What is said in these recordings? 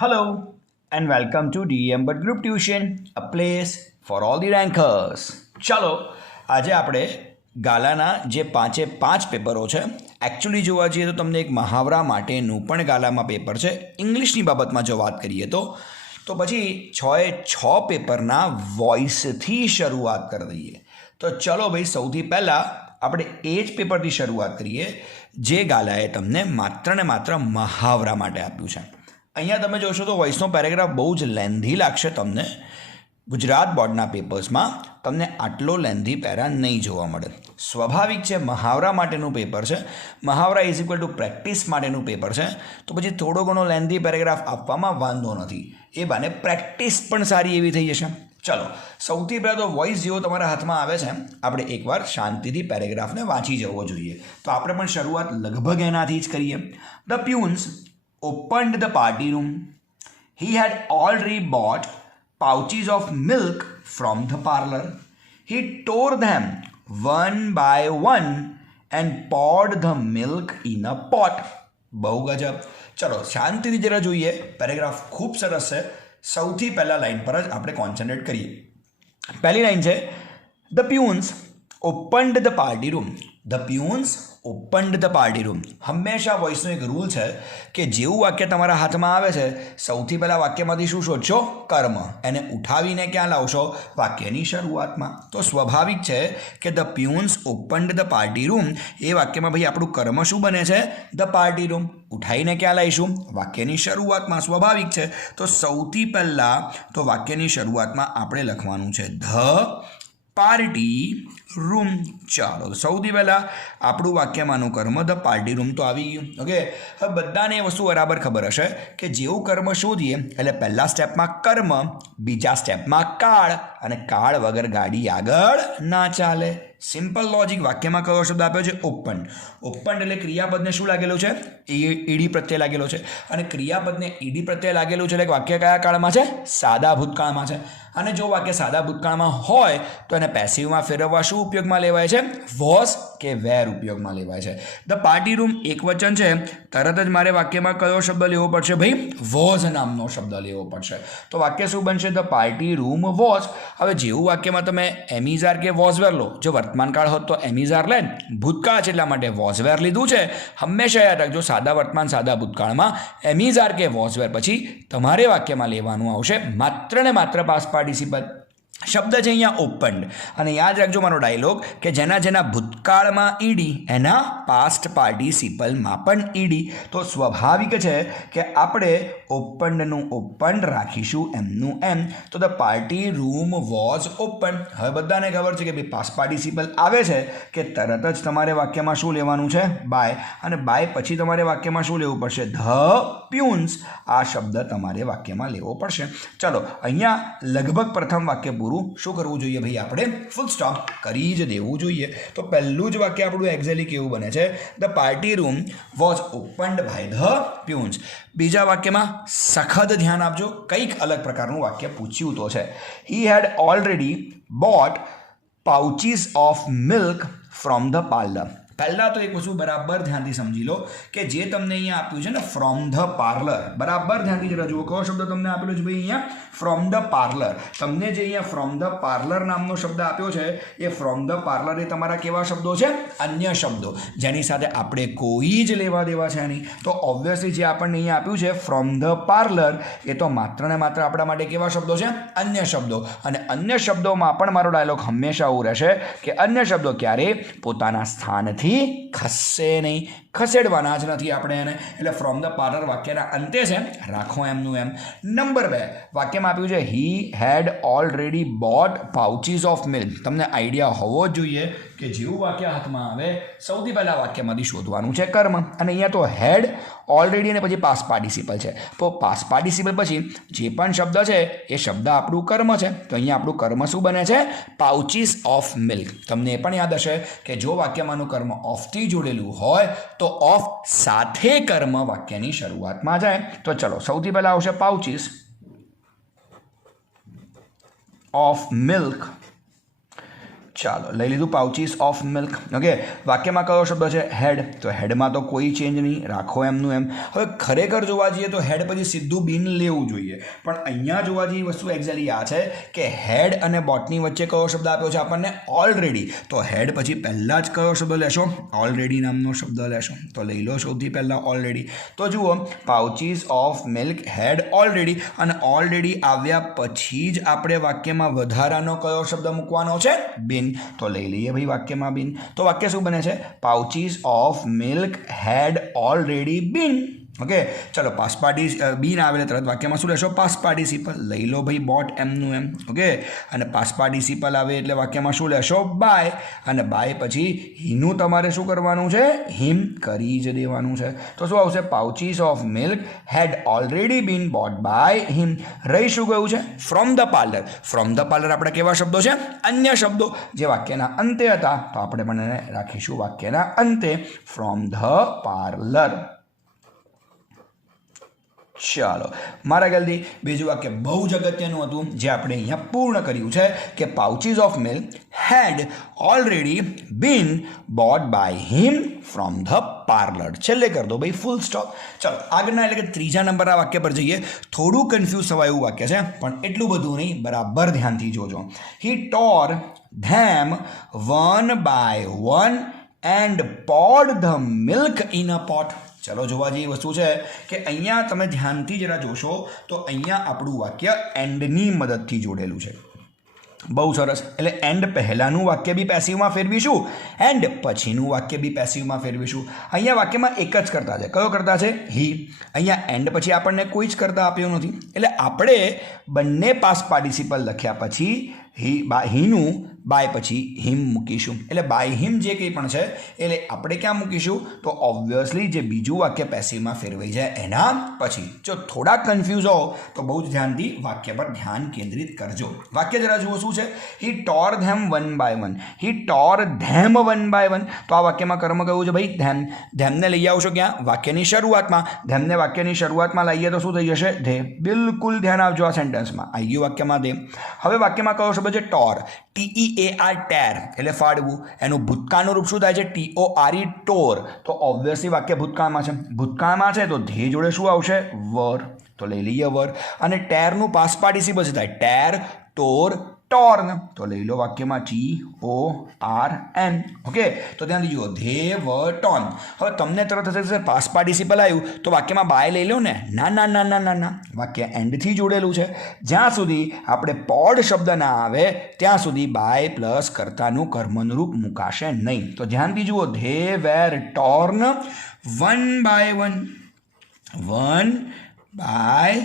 Hello and welcome to DEM But Group Tuition, a place for all the rankers. ચલો આજે આપણે ગાલાના જે પાંચ પેપરો છે એકચ્યુઅલી જોવા જઈએ તો તમને એક મહાવરા માટેનું પણ ગાલામાં પેપર છે. ઇંગ્લિશની બાબતમાં જો વાત કરીએ તો પછી 6 પેપરના વોઇસથી શરૂઆત કરી દઈએ. તો ચલો ભાઈ, સૌથી પહેલાં આપણે એ જ પેપરથી શરૂઆત કરીએ જે ગાલાએ તમને માત્ર ને માત્ર મહાવરા માટે આપ્યું છે. અહીંયા તમે જોશો તો વોઇસનો પેરેગ્રાફ બહુ જ લેન્ધી લાગશે તમને. ગુજરાત બોર્ડના પેપર્સમાં તમને આટલો લેન્ધી પેરા નહીં જોવા મળે. સ્વાભાવિક છે, મહાવરા માટેનું પેપર છે. મહાવરા ઇઝ ઇક્વલ ટુ પ્રેક્ટિસ માટેનું પેપર છે. તો પછી થોડો ઘણો લેન્ધી પેરેગ્રાફ આપવામાં વાંધો નથી. એ બાને પ્રેક્ટિસ પણ સારી એવી થઈ જશે. ચલો, સૌથી પહેલાં તો વોઇસ જેવો તમારા હાથમાં આવે છે, આપણે એકવાર શાંતિથી પેરેગ્રાફને વાંચી જવો જોઈએ. તો આપણે પણ શરૂઆત લગભગ એનાથી જ કરીએ. The peons opened the party room. He had already bought pouches of milk from the parlor. He tore them one by one and poured the milk in a pot. બહુ ગજબ. ચલો શાંતિથી જરા જોઈએ. પેરેગ્રાફ ખૂબ સરસ છે. સૌથી પહેલા લાઈન પર જ આપણે કોન્સન્ટ્રેટ કરીએ. પહેલી લાઈન છે, the peons opened the party room. The peons opened the party room. હંમેશા વોઇસનો એક રૂલ છે કે જેવું વાક્ય તમારા હાથમાં આવે છે, સૌથી પહેલાં વાક્યમાંથી શું શોધશો? કર્મ. એને ઉઠાવીને ક્યાં લાવશો? વાક્યની શરૂઆતમાં. તો સ્વાભાવિક છે કે the peons opened the party room. એ વાક્યમાં ભાઈ આપણું કર્મ શું બને છે? The party room. ઉઠાવીને ક્યાં લાવીશું? વાક્યની શરૂઆતમાં. સ્વાભાવિક છે. તો સૌથી પહેલાં તો વાક્યની શરૂઆતમાં આપણે લખવાનું છે ધ પાર્ટી રૂમ. ચાલો, સૌથી પહેલાં આપણું વાક્યમાંનું કર્મ ધ પાર્ટી રૂમ તો આવી ગયું. ઓકે, હવે બધાને એ વસ્તુ બરાબર ખબર હશે કે જેવું કર્મ શોધીએ એટલે પહેલા સ્ટેપમાં કર્મ, બીજા સ્ટેપમાં કાળ, અને કાળ વગર ગાડી આગળ ના ચાલે. Simple logic. વાક્યમાં કયો શબ્દ આપ્યો છે? ઓપન. ઓપન એટલે ક્રિયાપદને શું લાગેલું છે? ઈડી પ્રત્યય લાગેલો છે. અને ક્રિયાપદને ઈડી પ્રત્યય લાગેલું છે એટલે વાક્ય કયા કાળમાં છે? સાદા ભૂતકાળમાં છે. અને જો વાક્ય સાદા ભૂતકાળમાં હોય તો એને પેસિવમાં ફેરવવા શું ઉપયોગમાં લેવાય છે? વોઝ કે વેર ઉપયોગમાં લેવાય છે. ધ પાર્ટી રૂમ એક વચન છે, તરત જ મારે વાક્યમાં કયો શબ્દ લેવો પડશે ભાઈ? વોઝ નામનો શબ્દ લેવો પડશે. તો વાક્ય શું બનશે? The party room was. હવે જેવું વાક્યમાં તમે એમિઝાર કે વોઝ વેર લો, જો વર્તમાન કાળ હોત તો એમિઝાર લે, ભૂતકાળ છે એટલા માટે વોઝ વેર લીધું છે. હંમેશા યાદ રાખજો, સાદા વર્તમાન સાદા ભૂતકાળમાં એમિઝાર કે વોઝ વેર પછી તમારે વાક્યમાં લેવાનું આવશે માત્ર ને માત્ર પાસ્ટ પાર્ટિસિપલ. શબ્દ છે અહીંયા ઓપન્ડ. અને યાદ રાખજો મારો ડાયલોગ કે જેના ભૂતકાળમાં ઈડી એના પાસ્ટ પાર્ટિસિપલમાં પણ ઈડી. તો સ્વાભાવિક છે કે આપણે ઓપન્ડનું ઓપન રાખીશું એમનું એમ. તો the party room was open. હવે બધાને ખબર છે કે ભાઈ પાસ્ટ પાર્ટિસિપલ આવે છે કે તરત જ તમારે વાક્યમાં શું લેવાનું છે? બાય. અને બાય પછી તમારે વાક્યમાં શું લેવું પડશે? ધ પ્યુન્સ. આ શબ્દ તમારે વાક્યમાં લેવો પડશે. ચલો, અહીંયા લગભગ પ્રથમ વાક્ય પૂરું. શું કરવું જોઈએ ભાઈ? આપણે ફૂલ સ્ટોપ કરી જ દેવું જોઈએ. તો પહેલું જ વાક્ય આપણું એક્ઝેક્ટલી કેવું બને છે? The party room was opened by the peons. બીજા વાક્યમાં સખત ધ્યાન આપજો, કંઈક અલગ પ્રકારનું વાક્ય પૂછ્યું તો છે. He had already bought pouches of milk from the parlour. પહેલાં તો એક વસ્તુ બરાબર ધ્યાનથી સમજી લો કે જે તમને અહીંયા આપ્યું છે ને ફ્રોમ ધ પાર્લર, બરાબર ધ્યાનથી જરા જુઓ. કયો શબ્દ તમને આપેલો છે ભાઈ અહીંયા? From the parlour. તમને જે અહીંયા ફ્રોમ ધ પાર્લર નામનો શબ્દ આપ્યો છે એ ફ્રોમ ધ પાર્લર એ તમારા કેવા શબ્દો છે? અન્ય શબ્દો, જેની સાથે આપણે કોઈ જ લેવા દેવા છે નહીં. તો ઓબ્વિયસલી જે આપણને અહીંયા આપ્યું છે ફ્રોમ ધ પાર્લર એ તો માત્ર ને માત્ર આપણા માટે કેવા શબ્દો છે? અન્ય શબ્દો. અને અન્ય શબ્દોમાં પણ મારો ડાયલોગ હંમેશા એવું રહેશે કે અન્ય શબ્દો ક્યારે પોતાના સ્થાનથી ખસશે નહીં, ખસેડવાના જ નથી આપણે એને. એટલે ફ્રોમ ધ પાર્લર વાક્યના અંતે છે, રાખો એમનું એમ. નંબર 2, વાક્યમાં આપ્યું છે he had already bought pouches of milk. તમને આઈડિયા હોવો જ જોઈએ કે જેવું વાક્ય હાથમાં આવે સૌથી પહેલાં વાક્યમાંથી શોધવાનું છે કર્મ. અને અહીંયા તો હેડ ઓલરેડી અને પછી પાસ્ટ પાર્ટિસિપલ છે. તો પાસ્ટ પાર્ટિસિપલ પછી જે પણ શબ્દ છે એ શબ્દ આપણું કર્મ છે. તો અહીંયા આપણું કર્મ શું બને છે? Pouches of milk. તમને એ પણ યાદ હશે કે જો વાક્યમાંનું કર્મ ઓફથી જોડેલું હોય તો ઓફ સાથે કર્મ વાક્યની શરૂઆતમાં જાય. તો ચલો, સૌથી પહેલાં આવશે પાઉચીસ ઓફ મિલ્ક. ચાલો લઈ લીધું પાઉચીસ ઓફ મિલ્ક. ઓકે, વાક્યમાં કયો શબ્દ છે? હેડ. તો હેડમાં તો કોઈ ચેન્જ નહીં, રાખો એમનું એમ. હવે ખરેખર જોવા જઈએ તો હેડ પછી સીધું બીન લેવું જોઈએ, પણ અહીંયા જોવા જઈએ વસ્તુ એક્ઝેક્ટલી આ છે કે હેડ અને બોટની વચ્ચે કયો શબ્દ આપ્યો છે આપણને? ઓલરેડી. તો હેડ પછી પહેલાં જ કયો શબ્દ લેશો? ઓલરેડી નામનો શબ્દ લેશો. તો લઈ લો સૌથી પહેલાં ઓલરેડી. તો જુઓ, pouches of milk had already, અને ઓલરેડી આવ્યા પછી જ આપણે વાક્યમાં વધારાનો કયો શબ્દ મૂકવાનો છે? બીન. તો લઈ લઈએ ભાઈ વાક્યમાં બીન. તો વાક્ય શું બને છે? Pouches of milk had already been. Okay, ચલો પાસ્ટ બીન આવે તરત વાક્યમાં શું લેશો? Past participle. લઈ લો ભાઈ બોટ એમનું એમ. ઓકે, અને પાસ્ટ પાર્ટિસિપલ આવે એટલે વાક્યમાં શું લેશો? બાય. અને બાય પછી હીનું તમારે શું કરવાનું છે? હિમ કરી જ દેવાનું છે. તો શું આવશે? Pouches of milk had already been bought by him. રહી શું ગયું છે? From the parlour. From the parlour આપણા કેવા શબ્દો છે? અન્ય શબ્દો જે વાક્યના અંતે હતા, તો આપણે પણ એને રાખીશું વાક્યના અંતે, ફ્રોમ ધ પાર્લર. ચાલો, મારા ખ્યાલથી બીજું વાક્ય બહુ જ અગત્યનું હતું જે આપણે અહીંયા પૂર્ણ કર્યું છે કે pouches of milk had already been bought by him from the parlour. છેલ્લે કરી દો ભાઈ ફૂલ સ્ટોપ. ચાલો આગળના એટલે કે ત્રીજા નંબરના વાક્ય પર જઈએ. થોડું કન્ફ્યુઝ થવા એવું વાક્ય છે, પણ એટલું બધું નહીં, બરાબર ધ્યાનથી જોજો. He tore them one by one and poured the milk in a pot. ચલો જોવા જેવી વસ્તુ છે કે અહીંયા તમે ધ્યાનથી જરા જોશો તો અહીંયા આપણું વાક્ય એન્ડની મદદથી જોડેલું છે. બહુ સરસ. એટલે એન્ડ પહેલાંનું વાક્ય બી પેસિવમાં ફેરવીશું, એન્ડ પછીનું વાક્ય બી પેસિવમાં ફેરવીશું. અહીંયા વાક્યમાં એક જ કરતા છે. કયો કરતા છે? હી. અહીંયા એન્ડ પછી આપણને કોઈ જ કરતા આપ્યો નથી, એટલે આપણે બંને પાસ્ટ પાર્ટિસિપલ લખ્યા પછી હીનું બાય પછી હિમ મૂકીશું. એટલે બાય હિમ જે કંઈ પણ છે એટલે આપણે ક્યાં મૂકીશું? તો ઓબ્વિયસલી જે બીજું વાક્ય પેસિવમાં ફેરવાઈ જાય એના પછી. જો થોડા કન્ફ્યુઝ હો તો બહુ જ ધ્યાનથી વાક્ય પર ધ્યાન કેન્દ્રિત કરજો. વાક્ય જરા જુઓ શું છે? He tore them one by one. He tore them one by one. તો આ વાક્યમાં કર્મ કયું છે ભાઈ? ધેમ. ધેમને લઈ આવશો ક્યાં? વાક્યની શરૂઆતમાં. ધેમને વાક્યની શરૂઆતમાં લાવીએ તો શું થઈ જશે? ધે. બિલકુલ ધ્યાન આપજો આ સેન્ટેન્સમાં. આવી ગયું વાક્યમાં ધે. હવે વાક્યમાં કયો શબ્દ છે? ટોર. TEAR ટેર એટલે ફાડવું. એનું ભૂતકાળનું રૂપ શું થાય છે? TORE ટોર. તો ઓબ્વિયસલી વાક્ય ભૂતકાળમાં છે. ભૂતકાળમાં છે તો ધે જોડે શું આવશે? વર. તો લઈ લઈએ વર. અને ટેરનું પાસ્ટ પાર્ટિસિપલ શું થાય? Tear, tore, torn. તો લઈ લો વાક્યમાં TORN. ઓકે, તો ત્યાંથી જુઓ ધે વર ટોર્ન. હવે તમને તરત થશે સર પાસ્ટ પાર્ટિસિપલ આવ્યું તો વાક્યમાં બાય લઈ લો ને? ના ના ના ના ના ના, વાક્ય એન્ડથી જોડેલું છે. જ્યાં સુધી આપણે પોડ શબ્દ ના આવે ત્યાં સુધી બાય પ્લસ કર્તાનું કર્મનું રૂપ મુકાશે નહીં. તો ધ્યાનથી જુઓ they were torn one by one. One by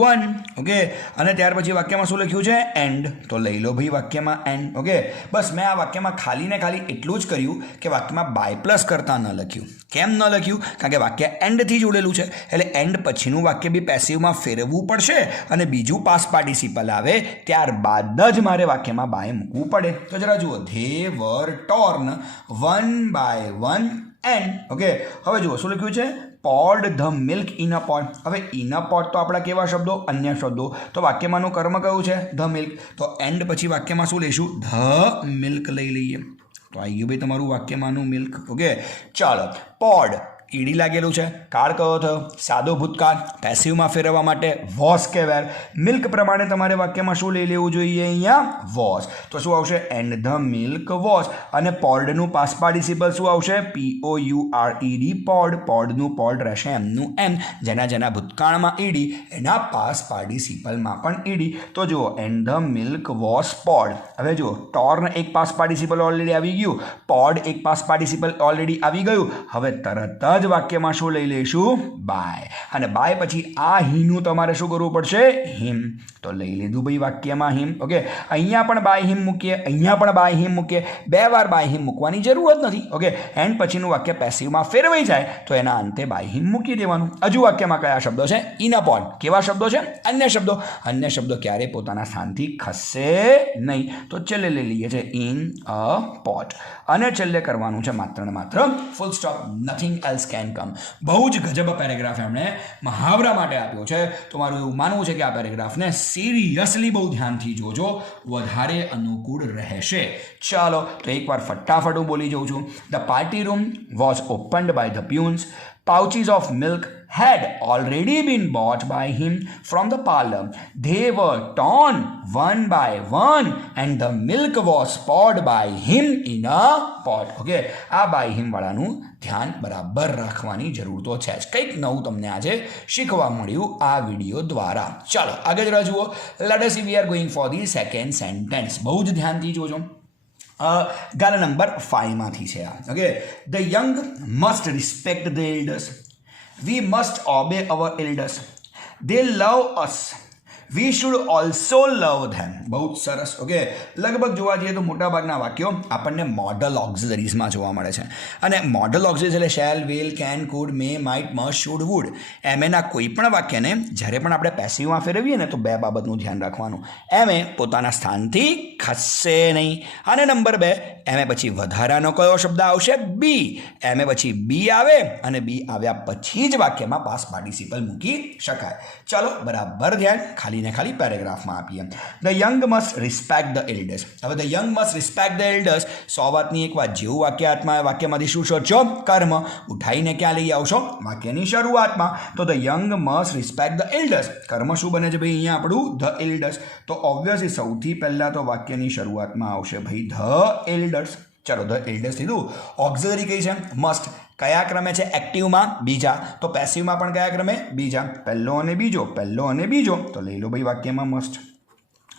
one. Okay, અને ત્યાર પછી વાક્યમાં શું લખ્યું છે? એન્ડ. તો લઈ લો ભાઈ વાક્યમાં એન્ડ. ઓકે, બસ મેં આ વાક્યમાં ખાલી ને ખાલી એટલું જ કર્યું કે વાક્યમાં બાય પ્લસ કરતા ન લખ્યું. કેમ ન લખ્યું? કારણ કે વાક્ય એન્ડથી જોડેલું છે, એટલે એન્ડ પછીનું વાક્ય બી પેસિવમાં ફેરવવું પડશે, અને બીજું પાસ્ટ પાર્ટિસિપલ આવે ત્યારબાદ જ મારે વાક્યમાં બાય મૂકવું પડે. તો જરા જુઓ they were torn one by one and. Okay, હવે જુઓ શું લખ્યું છે? Poured the milk in a pot. હવે ઇન અ પોટ તો આપણા કેવા શબ્દો? અન્ય શબ્દો. તો વાક્યમાંનું કર્મ કયું છે? The milk. તો એન્ડ પછી વાક્યમાં શું લઈશું? ધ મિલ્ક લઈ લઈએ. તો આવી ગયું ભાઈ તમારું વાક્યમાંનું મિલ્ક. ઓકે, ચાલો. પોડ ઈડી લાગેલું છે. કાળ કયો થયો? સાદો ભૂતકાળ. પેસિવમાં ફેરવવા માટે વોસ કે વેર. મિલ્ક પ્રમાણે તમારે વાક્યમાં શું લઈ લેવું જોઈએ? અહીંયા વોસ. તો શું આવશે? And the milk wash. અને પોર્ડનું પાસ્ટ પાર્ટિસિપલ શું આવશે? POURED પોર્ડ. પોર્ડનું પોર્ડ રહેશે એમનું એમ. જેના ભૂતકાળમાં ઈડી એના પાસ્ટ પાર્ટિસિપલમાં પણ ઈડી. તો જુઓ એન્ડ ધ મિલ્ક વોસ પોર્ડ. હવે જુઓ ટોર્ન એક પાસ્ટ પાર્ટિસિપલ ઓલરેડી આવી ગયું, પોર્ડ એક પાસ્ટ પાર્ટિસિપલ ઓલરેડી આવી ગયું. હવે તરત જ વાક્યમાં શું લઈ લઈશું? બાય. અને બાય પછી આ હીનું તમારે શું કરવું પડશે? હિમ. તો લઈ લીધું ભાઈ વાક્યમાં હિમ. ઓકે, અહીંયા પણ બાય હિમ મૂકીએ, અહીંયા પણ બાય હિમ મૂકીએ. બે વાર બાય હિમ મૂકવાની જરૂરત નથી. ઓકે, એન્ડ પછીનું વાક્ય પેસિવમાં ફેરવાઈ જાય તો એના અંતે બાય હિમ મૂકી દેવાનું. હજુ વાક્યમાં કયા શબ્દો છે? In a pot. કેવા શબ્દો છે? અન્ય શબ્દો. અન્ય શબ્દો ક્યારેય પોતાના સ્થાનથી ખસશે નહીં. તો છેલ્લે લઈ લઈએ છે ઇન અ પોટ. અને છેલ્લે કરવાનું છે માત્ર ને માત્ર full stop, nothing else can come. બહુ જ ગજબ પેરેગ્રાફ એમણે મહાવરા માટે આપ્યો છે. તો મારું એવું માનવું છે કે આ પેરેગ્રાફને સિરિયસલી બહુ ધ્યાનથી જોજો, વધારે અનુકૂળ રહેશે. ચાલો તો એકવાર ફટાફટ હું બોલી જાઉં છું. The party room was opened by the peons. Pouches of milk had already been bought by him from the parlor. They were torn one by one and the milk was poured by him in a pot. Okay, આ by him વાળાનું ધ્યાન બરાબર રાખવાની જરૂર તો છે જ. કંઈક નવું તમને આજે શીખવા મળ્યું આ વિડીયો દ્વારા. ચાલો આગળ જરા જુઓ. Let us see, we are going for the second sentence. બહુ જ ધ્યાનથી જોજો. ગાલા નંબર 5 માંથી છે આ. Okay, the young must respect the elders. We must obey our elders. They love us. We should also love them. બહુ જ સરસ. ઓકે, લગભગ જોવા જઈએ તો મોટાભાગના વાક્યો આપણને મોડલ ઓક્ઝિલરીઝમાં જોવા મળે છે. અને મોડલ ઓક્ઝિલરી એટલે shall, will, can, could, may, might, must, should, would. એમએના કોઈ પણ વાક્યને જ્યારે પણ આપણે પેસિવમાં ફેરવીએ ને તો બે બાબતનું ધ્યાન રાખવાનું. એમે પોતાના સ્થાનથી ખસશે નહીં. અને નંબર 2, એમે પછી વધારાનો કયો શબ્દ આવશે? બી. એમે પછી બી આવે અને બી આવ્યા પછી જ વાક્યમાં પાસ્ટ પાર્ટિસિપલ મૂકી શકાય. ચાલો બરાબર ધ્યાન ખાલી પેરેગ્રાફમાં આપીએ. The young must respect the elders. હવે the young must respect the elders 100 વાતની એક વાત. જેવું વાક્ય હાથમાં આવે વાક્યમાંથી શું શોધશો? કર્મ. ઉઠાઈને ક્યાં લઈ આવશો? વાક્યની શરૂઆતમાં. તો the young must respect the elders. કર્મ શું બને છે ભાઈ અહીંયા આપણું? The elders. તો ઓબ્વિયસલી સૌથી પહેલાં તો વાક્યની શરૂઆતમાં આવશે ભાઈ ધ એલ્ડર્સ. ચલો ધ એલ્ડર્સ લીધું. ઓક્ઝિલરી કઈ છે? મસ્ટ. કયા ક્રમે છે? એક્ટિવમાં બીજા. તો પેસિવમાં પણ કયા ક્રમે? બીજા. પહેલો અને બીજો. તો લઈ લો ભાઈ વાક્યમાં મસ્ટ.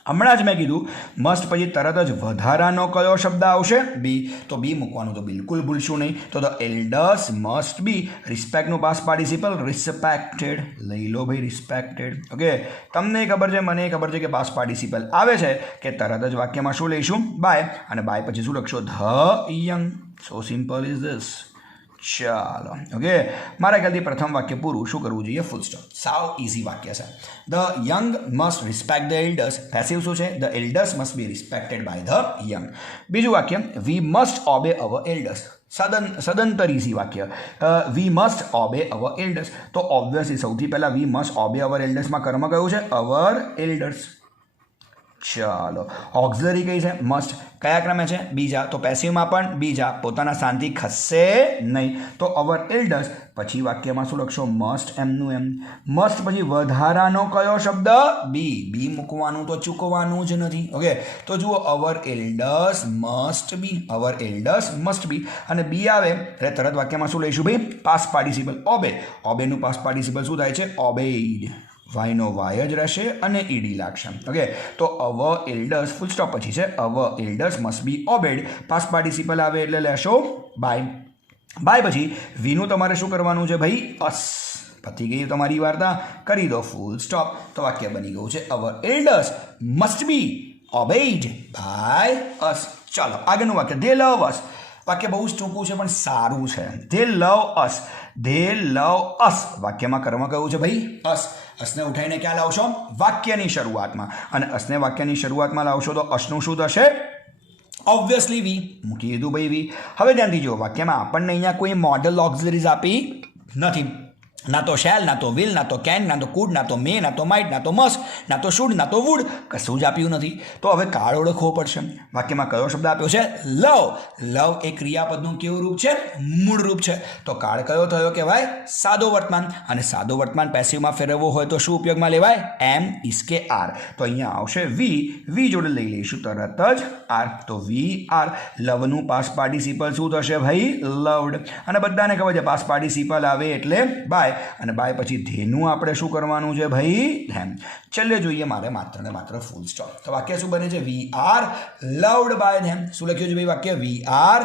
હમણાં જ મેં કીધું મસ્ટ પછી તરત જ વધારાનો કયો શબ્દ આવશે? બી. તો બી મૂકવાનું તો બિલકુલ ભૂલશું નહીં. તો ધ એલ્ડર્સ મસ્ટ બી. રિસ્પેક્ટનું પાસ્ટ પાર્ટિસિપલ રિસ્પેક્ટેડ. લઈ લો ભાઈ રિસ્પેક્ટેડ. ઓકે, તમને ખબર છે, મને ખબર છે કે પાસ્ટ પાર્ટિસિપલ આવે છે કે તરત જ વાક્યમાં શું લઈશું? બાય. અને બાય પછી શું લખશો? The young. So simple is this. ચાલો ઓકે, મારા ખ્યાલથી પ્રથમ વાક્ય પૂરું. શું કરવું જોઈએ? Full stop. સાવ ઇઝી વાક્ય છે. The young must respect the elders. Passive શું છે? The elders must be respected by the young. બીજું વાક્ય, we must obey our elders. સદંતર ઇઝી વાક્ય. We must obey our elders. તો ઓબ્વિયસલી સૌથી પહેલાં વી મસ્ટ ઓબે અવર એલ્ડર્સમાં કર્મ કયું છે? Our elders. ચાલો ઓક્ઝિલરી કઈ છે? મસ્ટ. કયા ક્રમે છે? બીજા. તો પેસિવમાં પણ બીજા. પોતાના સ્થાનથી ખસશે નહીં. તો અવર એલ્ડર્સ પછી વાક્યમાં શું લખશો? મસ્ટ. એમનું એમ. મસ્ટ પછી વધારાનો કયો શબ્દ? બી. બી મૂકવાનું તો ચૂકવાનું જ નથી. ઓકે, તો જુઓ our elders must be. Our elders must be. અને બી આવે એટલે તરત વાક્યમાં શું લઈશું ભાઈ? Past participle obey. ઓબેનું પાસ્ટ પાર્ટિસિપલ શું થાય છે? ઓબેઇડ. વાયનો વાય જ રહેશે અને ઈડી લાગશે. ઓકે, તો અવર એલ્ડર્સ ફૂલ સ્ટોપ પછી છે our elders must be obeyed. Past participle આવે એટલે લેશો બાય. બાય પછી વીનું તમારે શું કરવાનું છે ભાઈ? અસ. પતી ગઈ તમારી વાર્તા, કરી દો ફૂલ સ્ટોપ. તો વાક્ય બની ગયું છે our elders must be obeyed by us. ચાલો આગળનું વાક્ય, ધે લવ અસ. વાક્ય બહુ જ ટૂંકું છે પણ સારું છે. They love us. ધે લવ અસ. વાક્યમાં કર્મ કયું છે ભાઈ? અસ. અસને ઉઠાઈને ક્યાં લાવશો? વાક્યની શરૂઆતમાં. અને અસને વાક્યની શરૂઆતમાં લાવશો તો અસનું શું થશે? ઓબ્વિયસલી વી. મૂકી દીધું ભાઈ વી. હવે ધ્યાનથી જુઓ, વાક્યમાં આપણને અહીંયા કોઈ મોડલ ઓક્ઝિલરીઝ આપી નથી. ના તો શેલ, ના તો વિલ, ના તો કેન, ના તો કુડ, ના તો મે, ના તો માઇટ, ના તો મસ્ટ, ના તો શુડ, ના તો વુડ. કશું જ આપ્યું નથી. તો હવે કાળ ઓળખવો પડશે. વાક્યમાં કયો શબ્દ આપ્યો છે? લવ. લવ એ ક્રિયાપદનું કેવું રૂપ છે? મૂળ રૂપ છે. તો કાળ કયો થયો કહેવાય? સાદો વર્તમાન. અને સાદો વર્તમાન પેસિવમાં ફેરવવો હોય તો શું ઉપયોગમાં લેવાય? એમ ઇસ કે આર. તો અહીંયા આવશે વી. વી જોડે લઈ લઈશું તરત જ આર. તો વી આર. લવનું પાસ્ટ પાર્ટિસિપલ શું થશે ભાઈ? લવડ. અને બધાને ખબર છે પાસ્ટ પાર્ટિસિપલ આવે એટલે બાય. અને બાય પછી ધેનું આપણે શું કરવાનું છે ભાઈ? ધેમ. છેલ્લે જોઈએ મારે માત્ર ને માત્ર ફૂલ સ્ટોપ. તો વાક્ય શું બને છે? We are loved by them. શું લખ્યું છે ભાઈ વાક્ય? We are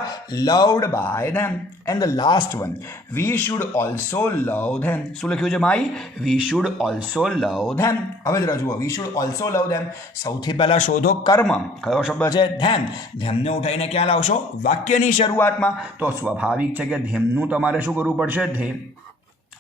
loved by them. And the last one, we should also love them. શું લખ્યું છે ભાઈ? We should also love them. હવે જરા જુઓ, વી શુડ ઓલ્સો લવ ધેમ. સૌથી પહેલા શોધો કર્મ. કયો શબ્દ છે? ધેમ. ધેમને ઉઠાઈને ક્યાં લાવશો? વાક્યની શરૂઆતમાં. તો સ્વાભાવિક છે કે ધેમનું તમારે શું કરવું પડશે? ધે.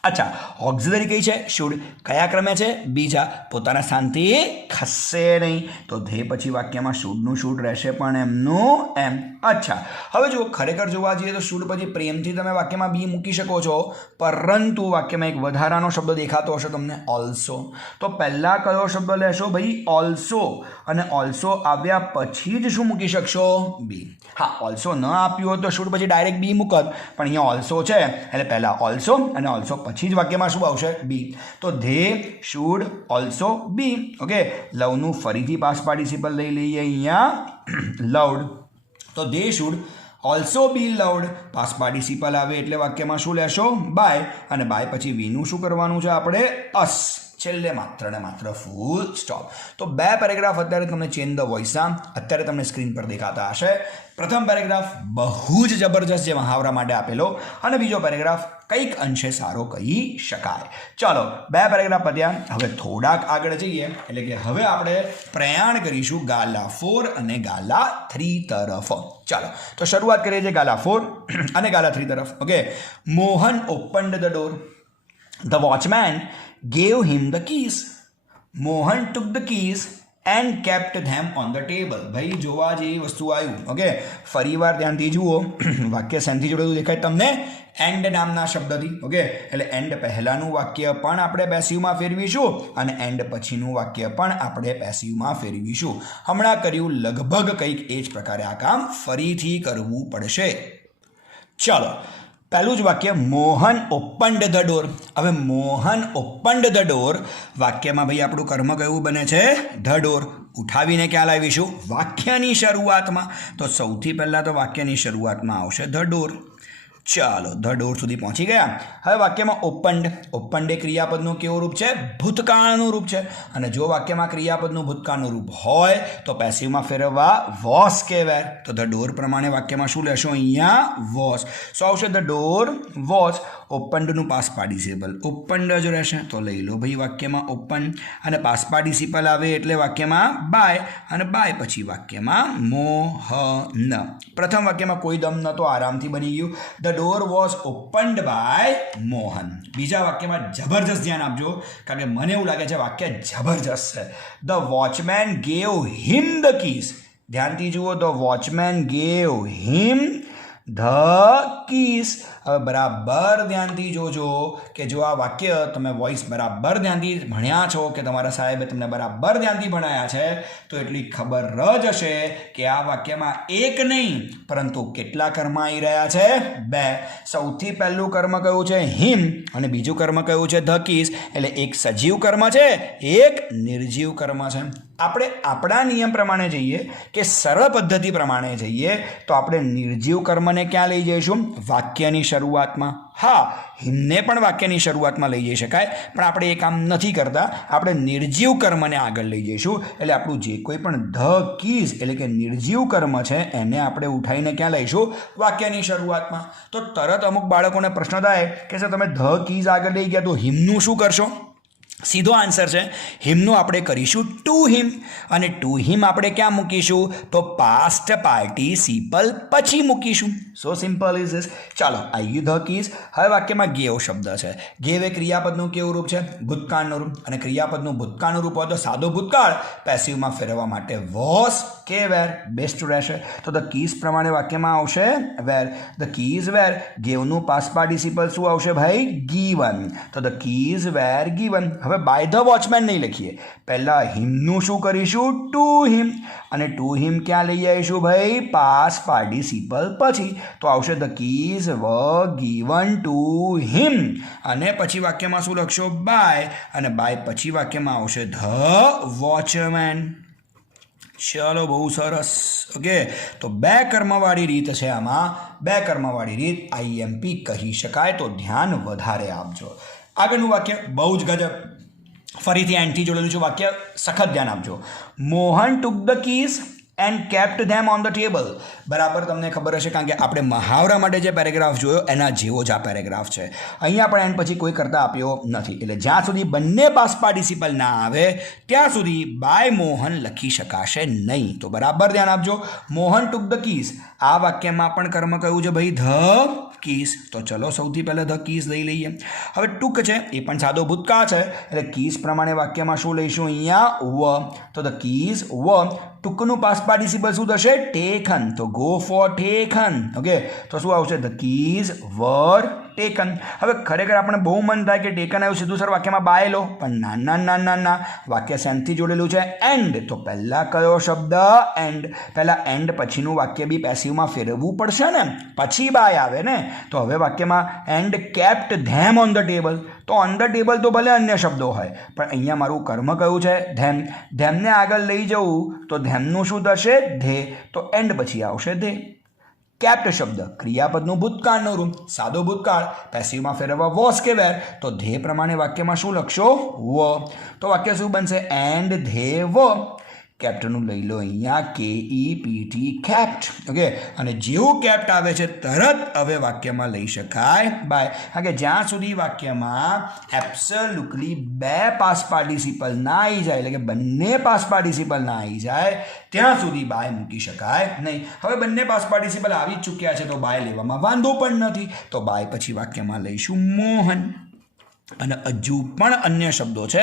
અચ્છા, ઓક્ઝિલરી કઈ છે? શુડ. કયા ક્રમે છે? બીજા. પોતાના સ્થાનથી ખસશે નહીં, તો ધે પછી વાક્યમાં શુડનું શુડ રહેશે પણ એમનું એમ. અચ્છા, હવે જુઓ, ખરેખર જોવા જઈએ તો શુડ પછી પ્રેમથી તમે વાક્યમાં બી મૂકી શકો છો, પરંતુ વાક્યમાં એક વધારાનો શબ્દ દેખાતો હશે તમને, ઓલ્સો. તો પહેલાં કયો શબ્દ લેશો ભાઈ? ઓલ્સો. અને ઓલ્સો આવ્યા પછી જ શું મૂકી શકશો? બી. હા, ઓલ્સો ન આપ્યું હોય તો શુડ પછી ડાયરેક્ટ બી મૂકત, પણ અહીંયા ઓલ્સો છે એટલે પહેલાં ઓલ્સો અને ઓલ્સો પછી જ વાક્યમાં શું આવશે? બી. તો they should also be. Okay, લવનું ફરીથી પાસ્ટ પાર્ટિસિપલ લઈ લઈએ અહીંયા, લવડ. તો they should also be loved. Past participle આવે એટલે વાક્યમાં શું લેશો? બાય. અને બાય પછી વીનું શું કરવાનું છે આપણે? અસ. છેલ્લે માત્ર ને માત્ર ફૂલ સ્ટોપ. તો બે પેરેગ્રાફ અત્યારે તમને ચેન્જ ધ વોઇસના અત્યારે તમને સ્ક્રીન પર દેખાતા હશે. પ્રથમ પેરેગ્રાફ બહુ જ જબરજસ્ત જે મહાવરા માટે આપેલો, અને બીજો પેરેગ્રાફ કંઈક અંશે સારો કહી શકાય. ચાલો, બે પેરેગ્રાફ પત્યા. હવે થોડાક આગળ જઈએ, એટલે કે હવે આપણે પ્રયાણ કરીશું ગાલા 4 અને ગાલા 3 તરફ. ચાલો, તો શરૂઆત કરીએ છીએ ગાલા 4 અને ગાલા 3 તરફ. Okay, Mohan opened the door. The watchman gave him the keys. Mohan took the keys and kept them on the table. ભાઈ જોવા જેવી વસ્તુ આવ્યું. ઓકે, ફરીવાર ધ્યાનથી જુઓ, વાક્ય શેનથી જોડેલું દેખાય તમને? એન્ડ નામના શબ્દથી. ઓકે, એટલે એન્ડ પહેલાંનું વાક્ય પણ આપણે પેસિવમાં ફેરવીશું અને એન્ડ પછીનું વાક્ય પણ આપણે પેસિવમાં ફેરવીશું. હમણાં કર્યું લગભગ કંઈક એ જ પ્રકારે આ કામ ફરીથી કરવું પડશે. ચાલો, પહેલું જ વાક્ય, મોહન ઓપન્ડ ધ ડોર. હવે મોહન ઓપન્ડ ધ ડોર વાક્યમાં ભાઈ આપણું કર્મ કયું બને છે? The door. ઉઠાવીને ક્યાં લાવીશું? વાક્યની શરૂઆતમાં. તો સૌથી પહેલાં તો વાક્યની શરૂઆતમાં આવશે ધ ડોર. ચાલો, ધ ડોર સુધી પહોંચી ગયા. હવે વાક્યમાં ઓપન્ડ. ઓપન્ડ એ ક્રિયાપદનું કેવું રૂપ છે? ભૂતકાળનું રૂપ છે. અને જો વાક્યમાં ક્રિયાપદનું ભૂતકાળનું રૂપ હોય તો પેસિવમાં ફેરવવા વોસ કે વેર. તો ધ ડોર પ્રમાણે વાક્યમાં શું લેશો? અહીંયા વોસ. શું આવશે? The door was. ઓપન્ડનું પાસ્ટ પાર્ટિસિપલ ઓપન્ડ જ રહેશે, તો લઈ લો ભાઈ વાક્યમાં ઓપન. અને પાસ્ટ પાર્ટિસિપલ આવે એટલે વાક્યમાં બાય, અને બાય પછી વાક્યમાં મોહન. પ્રથમ વાક્યમાં કોઈ દમ નહોતો, આરામથી બની ગયું. The door was opened by Mohan. બીજા વાક્યમાં જબરજસ્ત ધ્યાન આપજો, કારણ કે મને એવું લાગે છે વાક્ય જબરજસ્ત છે. The watchman gave him the keys. ધ્યાનથી જુઓ, the watchman gave him the keys. હવે બરાબર ધ્યાનથી જોજો કે જો આ વાક્ય તમે વોઇસ બરાબર ધ્યાનથી ભણ્યા છો, કે તમારા સાહેબે તમને બરાબર ધ્યાનથી ભણાયા છે, તો એટલી ખબર જ હશે કે આ વાક્યમાં એક નહીં પરંતુ કેટલા કર્મ આવી રહ્યા છે? બે. સૌથી પહેલું કર્મ કયું છે? હિમ. અને બીજું કર્મ કયું છે? The keys. એટલે એક સજીવ કર્મ છે, એક નિર્જીવ કર્મ છે. આપણે આપણા નિયમ પ્રમાણે જઈએ, કે સરળ પદ્ધતિ પ્રમાણે જઈએ, તો આપણે નિર્જીવ કર્મને ક્યાં લઈ જઈશું? વાક્યની શરૂઆતમાં. હા, હિમને પણ વાક્યની શરૂઆતમાં લઈ જઈ શકાય, પણ આપણે એ કામ નથી કરતા. આપણે નિર્જીવ કર્મને આગળ લઈ જઈશું. એટલે આપણું જે કોઈ પણ ધ કીઝ એટલે કે નિર્જીવ કર્મ છે એને આપણે ઉઠાવીને ક્યાં લઈશું? વાક્યની શરૂઆતમાં. તો તરત અમુક બાળકોને પ્રશ્ન થાય કે સર તમે ધ કીઝ આગળ લઈ ગયા તો હિમનું શું કરશો? સીધો આન્સર છે, હિમનું આપણે કરીશું ટુ હિમ. અને ટુ હિમ આપણે ક્યાં મૂકીશું? તો પાસ્ટ પાર્ટિસિપલ પછી મૂકીશું. સો સિમ્પલ ઇઝ ધીસ. ચાલો, આઈ યુ ધ કીઝ. હવે વાક્યમાં ગેવ શબ્દ છે. ગેવ એ ક્રિયાપદનું કેવું રૂપ છે? ભૂતકાળનું રૂપ. અને ક્રિયાપદનું ભૂતકાળનું રૂપ હોય તો સાદો ભૂતકાળ, પેસિવમાં ફેરવવા માટે વોસ કે વેર બેસ્ટ રહેશે. તો ધ કીઝ પ્રમાણે વાક્યમાં આવશે વેર. The keys were. ગેવનું પાસ્ટ પાર્ટિસિપલ શું આવશે ભાઈ? ગીવન. તો ધ કીઝ વેર ગીવન. હવે બાય ધ વોચમેન નહીં લખીએ, પહેલાં હિમનું શું કરીશું? To him. અને ટુ હિમ ક્યાં લઈ આવીશું ભાઈ? પાસ્ટ પાર્ટિસિપલ પછી. તો આવશે the keys were given to him. અને પછી વાક્યમાં શું લખશો? બાય. અને બાય પછી વાક્યમાં આવશે ધ વોચમેન. ચલો, બહુ સરસ. ઓકે, તો બે કર્મવાળી રીત છે આમાં. બે કર્મવાળી રીત આઈએમપી કહી શકાય, તો ધ્યાન વધારે આપજો. આગળનું વાક્ય બહુ જ ગજબ, ફરીથી એન્ડથી જોડેલું છે વાક્ય, સખત ધ્યાન આપજો. Mohan took the keys and kept them on the table. બરાબર તમને ખબર હશે, કારણ કે આપણે મહાવરા માટે જે પેરેગ્રાફ જોયો એના જેવો જ આ પેરેગ્રાફ છે. અહીંયા પણ એન્ડ પછી કોઈ કરતા આપ્યો નથી. એટલે જ્યાં સુધી બંને પાસ્ટ પાર્ટિસિપલ ના આવે ત્યાં સુધી બાય મોહન લખી શકાશે નહીં. તો બરાબર ધ્યાન આપજો. Mohan took the keys. આ વાક્યમાં પણ કર્મ કયું છે ભાઈ? The keys. તો ચલો સૌથી પહેલાં ધ કીઝ લઈ લઈએ. હવે ટૂંક છે એ પણ સાદો ભૂતકાળ છે એટલે કીઝ પ્રમાણે વાક્યમાં શું લઈશું અહીંયા વ. તો ધ કીઝ વ. ટૂંકનું પાસ્ટ પાર્ટિસિપલ શું થશે ટેકન. તો ગો ફોર ટેકન. ઓકે તો શું આવશે ધ કીઝ વર ટેકન. હવે ખરેખર આપણે બહુ મન થાય કે ટેકન આવ્યું સીધું સર વાક્યમાં બાય લો, પણ ના વાક્ય શેનથી જોડેલું છે એન્ડ. તો પહેલાં કયો શબ્દ એન્ડ. પહેલાં એન્ડ પછીનું વાક્ય બી પેસિવમાં ફેરવવું પડશે ને, પછી બાય આવે ને. તો હવે વાક્યમાં and kept them on the table. તો ઓન ધ ટેબલ તો ભલે અન્ય શબ્દો હોય, પણ અહીંયા મારું કર્મ કયું છે ધેમ. ધેમને આગળ લઈ જવું તો ધેમનું શું થશે ધે. તો એન્ડ પછી આવશે ધે. કેપ્ટ શબ્દ ક્રિયાપદનું ભૂતકાળનું રૂપ, સાદો ભૂતકાળ, પેસિવમાં ફેરવવા વોસ કે વેર. તો ધે પ્રમાણે વાક્યમાં શું લખશો વ. તો વાક્ય શું બનશે એન્ડ ધે વ. કેપ્ટનું લઈ લો અહીંયા KEPT કેપ્ટ. ઓકે અને જેવું કેપ્ટ આવે છે તરત હવે વાક્યમાં લઈ શકાય બાય. કારણ કે જ્યાં સુધી વાક્યમાં એબ્સોલ્યુટલી બે પાસ્ટ પાર્ટિસિપલ ના આવી જાય, એટલે કે બંને પાસ્ટ પાર્ટિસિપલ ના આવી જાય ત્યાં સુધી બાય મૂકી શકાય નહીં. હવે બંને પાસ્ટ પાર્ટિસિપલ આવી જ ચૂક્યા છે તો બાય લેવામાં વાંધો પણ નથી. તો બાય પછી વાક્યમાં લઈશું મોહન. અને હજુ પણ અન્ય શબ્દો છે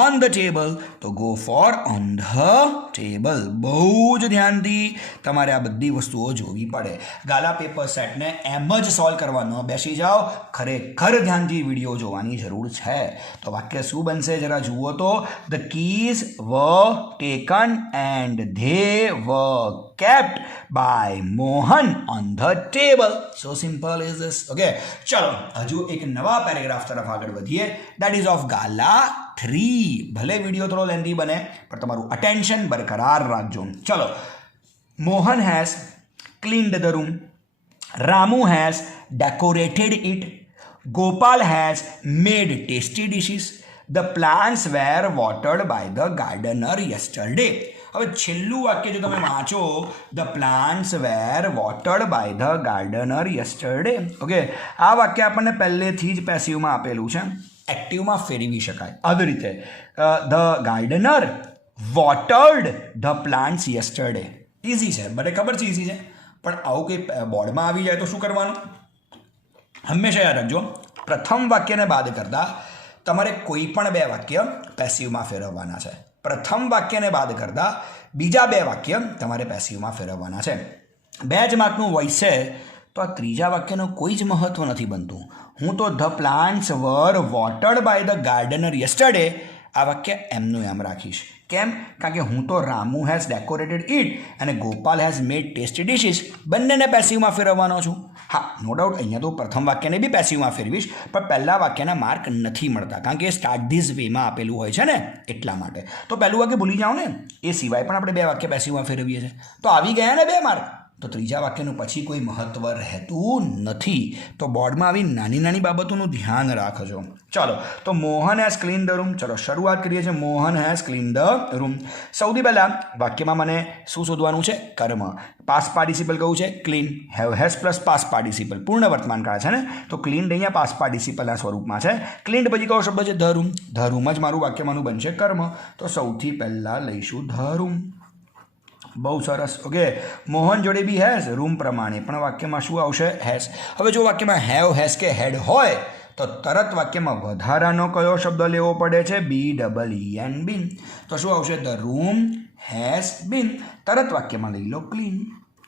ઓન ધ ટેબલ. તો go for on the table. બહુ જ ધ્યાનથી તમારે આ બધી વસ્તુઓ જોવી પડે. ગાલા પેપર સેટને એમ જ સોલ્વ કરવા ન બેસી જાઓ, ખરેખર ધ્યાનથી વિડીયો જોવાની જરૂર છે. તો વાક્ય શું બનશે જરા જુઓ તો. The keys were taken and they var kept by Mohan on the table. So simple is this. Okay, ચલો હજુ એક નવા પેરેગ્રાફ તરફ આગળ વધીએ. That is of Gala 3. ભલે વિડીયો થોડો લેન્ધી બને પણ તમારું અટેન્શન બરકરાર રાખજો. ચલો Mohan has cleaned the room. Ramu has decorated it. Gopal has made tasty dishes. The plants were watered by the gardener yesterday. હવે છેલ્લું વાક્ય જો તમે વાંચો the plants were watered by the gardener yesterday. Okay આ વાક્ય આપણને પહેલેથી જ પેસિવમાં આપેલું છે, એક્ટિવમાં ફેરવી શકાય આવી રીતે. The gardener watered the plants yesterday. Easy છે, મને ખબર છે ઇઝી છે, પણ આવું કંઈ બોર્ડમાં આવી જાય તો શું કરવાનું હંમેશા યાદ રાખજો. પ્રથમ વાક્યને બાદ કરતાં તમારે કોઈ પણ બે વાક્ય પેસિવમાં ફેરવવાના છે. પ્રથમ વાક્યને બાદ કરતાં બીજા બે વાક્ય તમારે પેસિવમાં ફેરવવાના છે. 2 જ માર્કનું વોઇસ છે તો આ ત્રીજા વાક્યનું કોઈ જ મહત્વ નથી બનતું. હું તો the plants were watered by the gardener yesterday આ વાક્ય એમનું એમ રાખીશ. કેમ? કારણ કે હું તો રામુ હેઝ ડેકોરેટેડ ઇટ અને Gopal has made tasty dishes બંનેને પેસિવમાં ફેરવવાનો છું. હા નો ડાઉટ અહીંયા તો પ્રથમ વાક્યને બી પેસિવમાં ફેરવીશ, પણ પહેલાં વાક્યના માર્ક નથી મળતા કારણ કે સ્ટાર્ટ ધીસ વેમાં આપેલું હોય છે ને એટલા માટે. તો પહેલું વાક્ય ભૂલી જાઓ ને, એ સિવાય પણ આપણે 2 વાક્ય પેસિવમાં ફેરવીએ છીએ તો આવી ગયા ને 2 માર્ક. તો ત્રીજા વાક્યનું પછી કોઈ મહત્વ રહેતું નથી. તો બોર્ડમાં આવી નાની નાની બાબતોનું ધ્યાન રાખજો. ચાલો તો Mohan has clean the room. ચલો શરૂઆત કરીએ છીએ. Mohan has clean the room. સૌથી પહેલાં વાક્યમાં મને શું શોધવાનું છે? કર્મ. પાસ્ટ પાર્ટિસિપલ કયું છે? Clean. Have has plus past participle પૂર્ણ વર્તમાન કાળ છે ને, તો ક્લીન્ડ અહીંયા પાસ્ટ પાર્ટિસિપલના સ્વરૂપમાં છે. ક્લીન્ડ પછી કયો શબ્દ છે? The room. ધ રૂમ જ મારું વાક્યમાંનું બનશે કર્મ. તો સૌથી પહેલાં લઈશું ધ રૂમ. બહુ સરસ. ઓકે મોહન જોડે બી હેઝ રૂમ પ્રમાણે પણ વાક્યમાં શું આવશે? હેઝ. હવે જો વાક્યમાં હેવ હેઝ કે હેડ હોય તો તરત વાક્યમાં વધારાનો કયો શબ્દ લેવો પડે છે? BEEN બીન. તો શું આવશે? ધ રૂમ હેઝ બીન. તરત વાક્યમાં લઈ લો ક્લીન.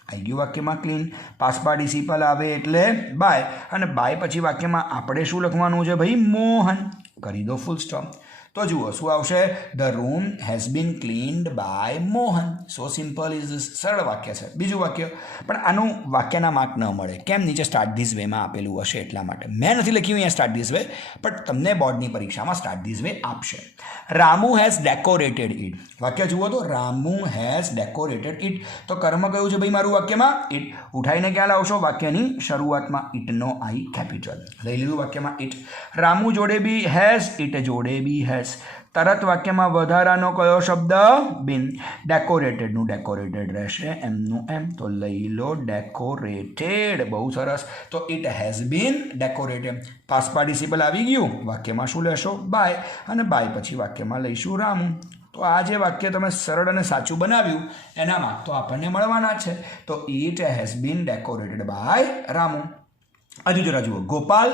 આવી ગયું વાક્યમાં ક્લીન. પાસ્ટ પાર્ટિસિપલ આવે એટલે બાય, અને બાય પછી વાક્યમાં આપણે શું લખવાનું છે ભાઈ? મોહન. કરી દો ફૂલ સ્ટોપ. તો જુઓ શું આવશે? The room has been cleaned by Mohan. So simple is this. સરળ વાક્ય છે. બીજું વાક્ય પણ આનું વાક્યના માર્ક ન મળે. કેમ? નીચે સ્ટાર્ટ ધીસ વેમાં આપેલું હશે એટલા માટે મેં નથી લખ્યું અહીંયા સ્ટાર્ટ ધીસ વે, પણ તમને બોર્ડની પરીક્ષામાં સ્ટાર્ટ ધીસ વે આપશે. Ramu has decorated it. વાક્ય જુઓ તો રામુ હેઝ ડેકોરેટેડ ઇટ. તો કર્મ કયું છે ભાઈ મારું વાક્યમાં? ઇટ. ઉઠાઈને ક્યાં લાવશો? વાક્યની શરૂઆતમાં ઇટનો આઈ કેપિટલ લઈ લીધું વાક્યમાં ઇટ. રામુ જોડે બી હેઝ, ઇટ જોડે બી હેઝ. તરત વાક્યમાં વધારાનો કયો શબ્દ? બીન. ડેકોરેટેડનું ડેકોરેટેડ રહેશે એમનું એમ, તો લઈ લો ડેકોરેટેડ. બહુ સરસ. તો it has been decorated. Past participle આવી ગયું, વાક્યમાં શું લેશો? બાય, અને બાય પછી વાક્યમાં લઈશું રામુ. તો આ જે વાક્ય તમે સરળ અને સાચું બનાવ્યું એના માર્ક તો આપણને મળવાના છે. તો it has been decorated by Ramu. હજુ જરા જુઓ, Gopal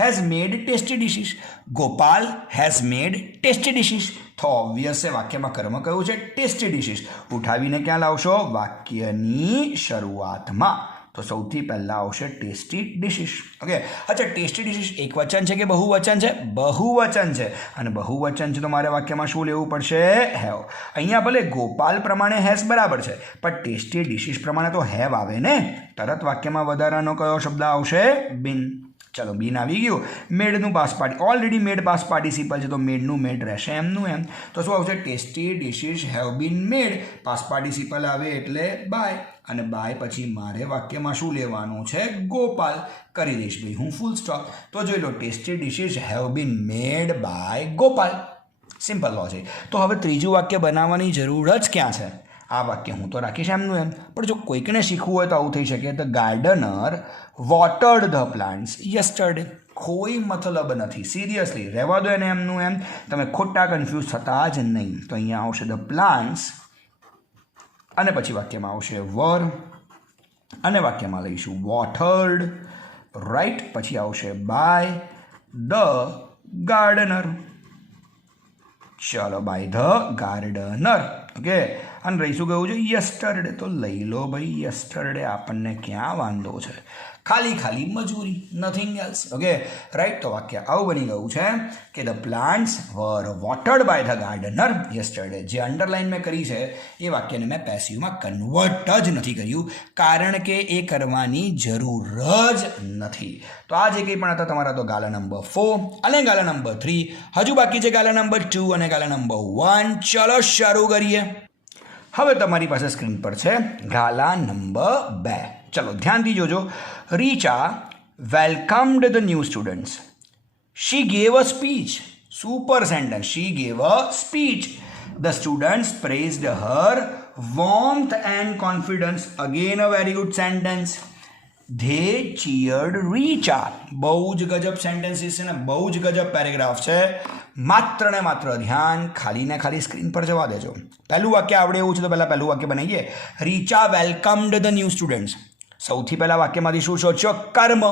has made tasty dishes. Gopal has made tasty dishes. તો ઓબ્વિયસ છે વાક્યમાં કર્મ કયું છે? Tasty dishes. ઉઠાવીને ક્યાં લાવશો? વાક્યની શરૂઆતમાં. તો સૌથી પહેલાં આવશે ટેસ્ટી ડિશિસ. ઓકે, અચ્છા, ટેસ્ટી ડિશિસ એક વચન છે કે બહુવચન છે? બહુવચન છે. અને બહુવચન છે તો મારે વાક્યમાં શું લેવું પડશે? હેવ. અહીંયા ભલે ગોપાલ પ્રમાણે હેઝ બરાબર છે, પણ ટેસ્ટી ડિશિસ પ્રમાણે તો હેવ આવે ને. તરત વાક્યમાં વધારાનો કયો શબ્દ આવશે? બીન. ચલો, બીન આવી ગયું. મેડનું પાસ ઓલરેડી મેડ પાસ પાર્ટિસિપલ છે, તો મેડનું મેડ રહેશે એમનું એમ. તો શું આવશે? Tasty dishes have been made. Pass participle આવે એટલે બાય, અને બાય પછી મારે વાક્યમાં શું લેવાનું છે? ગોપાલ. કરી દઈશ ભાઈ હું ફૂલ સ્ટોપ. તો જોઈ લો, tasty dishes have been made by Gopal. Simple logic. તો હવે ત્રીજું વાક્ય બનાવવાની જરૂર જ ક્યાં છે? આ વાક્ય હું તો રાખીશ એમનું એમ, પણ જો કોઈકને શીખવું હોય તો આવું થઈ શકે. The gardener watered the plants yesterday. કોઈ મતલબ નથી, સિરિયસલી રહેવા દો એને એમનું એમ. તમે ખોટા કન્ફ્યુઝ થતા જ નહીં. તો અહીંયા આવશે ધ પ્લાન્ટ્સ, અને પછી વાક્યમાં આવશે વર, અને વાક્યમાં લઈશું વોટર્ડ, રાઈટ. પછી આવશે બાય ધ ગાર્ડનર. ચાલો, બાય ધ ગાર્ડનર. ઓકે, અને રહીશું કયું છે? યસ્ટરડે. તો લઈ લો ભાઈ યસ્ટરડે. આપણને ક્યાં વાંધો છે? ખાલી મજૂરી, નથિંગ એલ્સ. Okay, right. તો વાક્ય આવું બની ગયું છે કે the plants were watered by the gardener yesterday. જે અંડરલાઇન મેં કરી છે એ વાક્યને મેં પેસિવમાં કન્વર્ટ જ નથી કર્યું, કારણ કે એ કરવાની જરૂર જ નથી. તો આ જે કંઈ પણ હતા તમારા, તો ગાલા નંબર 4 અને ગાલા નંબર 3. હજુ બાકી છે ગાલા નંબર 2 અને ગાલા નંબર 1. ચલો શરૂ કરીએ. હવે તમારી પાસે સ્ક્રીન પર છે ગાલા નંબર 2. ચલો ધ્યાનથી જોજો. Richa welcomed the new students. She gave a speech. Super sentence. She gave a speech. The students praised her warmth and confidence. Again a very good sentence. They cheered Richa. બહુ જ ગજબ સેન્ટેન્સીસ છે ને બહુ જ ગજબ પેરેગ્રાફ છે. માત્ર ને માત્ર ધ્યાન ખાલી સ્ક્રીન પર જવા દેજો. પહેલું વાક્ય આવડે એવું છે તો પહેલાં પહેલું વાક્ય બનાવીએ. Richa welcomed the new students. સૌથી પહેલાં વાક્યમાંથી શું શોધશો? કર્મ.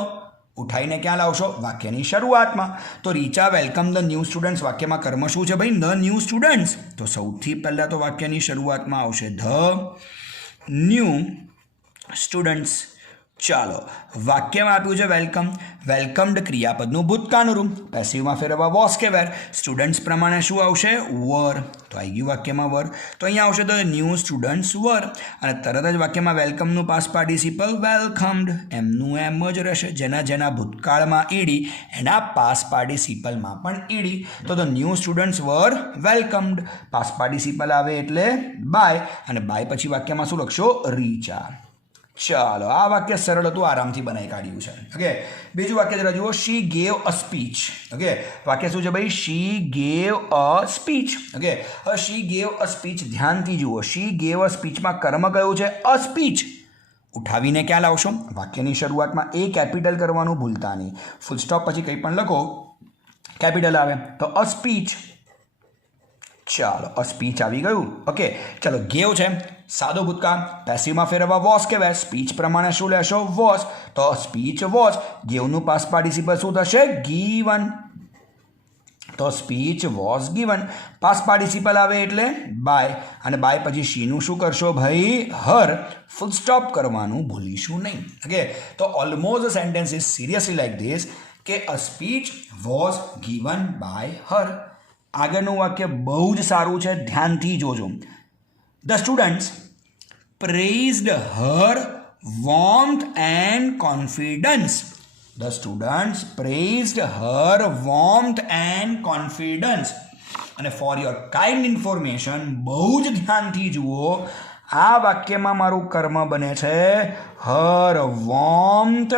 ઉઠાઈને ક્યાં લાવશો? વાક્યની શરૂઆતમાં. તો Richa welcome the new students. વાક્યમાં કર્મ શું છે ભાઈ? The new students. તો સૌથી પહેલાં તો વાક્યની શરૂઆતમાં આવશે ધ ન્યૂ સ્ટુડન્ટ્સ. ચાલો, વાક્યમાં આપ્યું છે વેલકમ. વેલકમ્ડ ક્રિયાપદનું ભૂતકાળનું રૂપ. પેસિવમાં ફેરવવા વોસ કે વેર. સ્ટુડન્ટ્સ પ્રમાણે શું આવશે? વર. તો આવી ગયું વાક્યમાં વર. તો અહીંયા આવશે ધ ન્યૂ સ્ટુડન્ટ્સ વર. અને તરત જ વાક્યમાં વેલકમનું પાસ પાર્ટિસિપલ વેલકમ્ડ. એમનું એમ જ રહેશે. જેના ભૂતકાળમાં ઈડી એના પાસ પાર્ટિસિપલમાં પણ ઈડી. તો the new students were welcomed. Past participle આવે એટલે બાય, અને બાય પછી વાક્યમાં શું લખશો? રીચા. ચાલો, આ વાક્ય સરળ હતું, આરામથી બનાવી કાઢ્યું છે. ઓકે, બીજું વાક્ય જરા જુઓ. શી ગેવ અ સ્પીચ. ઓકે, વાક્ય શું છે ભાઈ? શી ગેવ અ સ્પીચ. ઓકે, હવે શી ગેવ અ સ્પીચ ધ્યાનથી જુઓ. શી ગેવ અ સ્પીચમાં કર્મ કયું છે? A speech. ઉઠાવીને ક્યાં લાવશો? વાક્યની શરૂઆતમાં એ કેપિટલ કરવાનું ભૂલતા નહીં. ફૂલ સ્ટોપ પછી કંઈ પણ લખો કેપિટલ આવે. તો અ સ્પીચ. ચાલો, અ સ્પીચ આવી ગયું. ઓકે, ચાલો, ગેવ છે સાદો ભૂતકાળ. પેસિવમાં ફેરવવા વોસ કે વેર. સ્પીચ પ્રમાણે શું લેશો? વોસ. તો સ્પીચ વોસ. ગેવનું પાસ પાર્ટિસિપલ શું થશે? ગીવન. તો speech was given. Pass participle આવે એટલે બાય, અને બાય પછી શીનું શું કરશો ભાઈ? હર. ફૂલ સ્ટોપ કરવાનું ભૂલીશું નહીં. ઓકે, તો almost sentence is seriously like this કે a speech was given by her. આગળનું વાક્ય બહુ જ સારું છે, ધ્યાનથી જોજો. The students praised her warmth and confidence. The students praised her warmth and confidence. અને ફોર યોર કાઇન્ડ ઇન્ફોર્મેશન, બહુ જ ધ્યાનથી જુઓ, આ વાક્યમાં મારું કર્મ બને છે હર વોર્મથ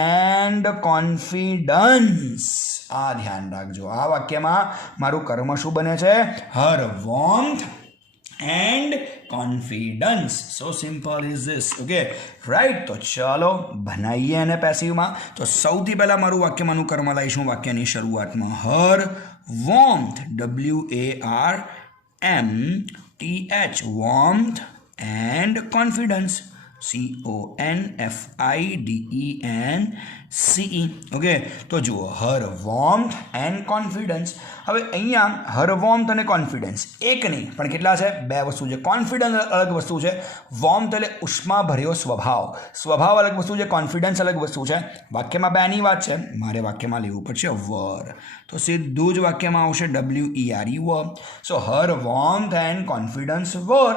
એન્ડ કોન્ફિડન્સ. આ ધ્યાન રાખજો. આ વાક્યમાં મારું કર્મ શું બને છે? Her warmth and confidence. So simple is this. Okay, right. તો ચાલો બનાવીએ એને પેસિવમાં. તો સૌથી પહેલાં મારું વાક્યમાંનું કર્મ લાવીશું વાક્યની શરૂઆતમાં. Her warmth, WARMTH, warmth and confidence. CONFIDENCE. Okay, તો જુઓ હર વોર્મથ એન્ડ કોન્ફિડન્સ. હવે અહીંયા હર વોર્મથ અને કોન્ફિડન્સ એક નહીં પણ કેટલા છે? બે વસ્તુ છે. કોન્ફિડન્સ અલગ વસ્તુ છે, વોર્મથ એટલે ઉષ્માભર્યો સ્વભાવ, સ્વભાવ અલગ વસ્તુ છે, કોન્ફિડન્સ અલગ વસ્તુ છે. વાક્યમાં બેની વાત છે, મારે વાક્યમાં લેવું પડશે વર, તો સીધું જ વાક્યમાં આવશે WERE were. So her warmth and confidence were.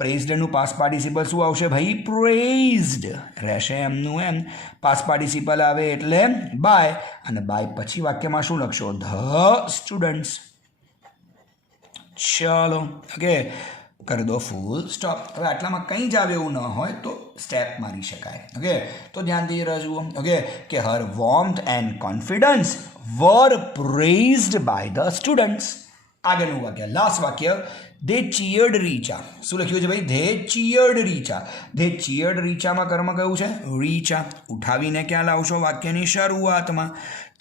પ્રેઝડનું પાસ્ટ પાર્ટિસિપલ શું આવશે ભાઈ? પ્રેઝડ રહેશે એમનું એમ. પાસ્ટ પાર્ટિસિપલ આવે એટલે બાય, અને બાય પછી વાક્યમાં શું લખશો? The students. ચલો ઓકે, કરી દો ફૂલ સ્ટોપ. હવે આટલામાં કંઈ જ આવે એવું ન હોય તો સ્ટેપ મારી શકાય. ઓકે, તો ધ્યાનથી જુઓ. ઓકે, કે her warmth and confidence were praised by the students. આગળનું વાક્ય, લાસ્ટ વાક્ય, ધે ચીયર્ડ રીચા. શું લખ્યું છે ભાઈ? They cheered Richa. ધે ચીયર્ડ રીચામાં કર્મ કયું છે? રીચા. ઉઠાવીને ક્યાં લાવશો? વાક્યની શરૂઆતમાં.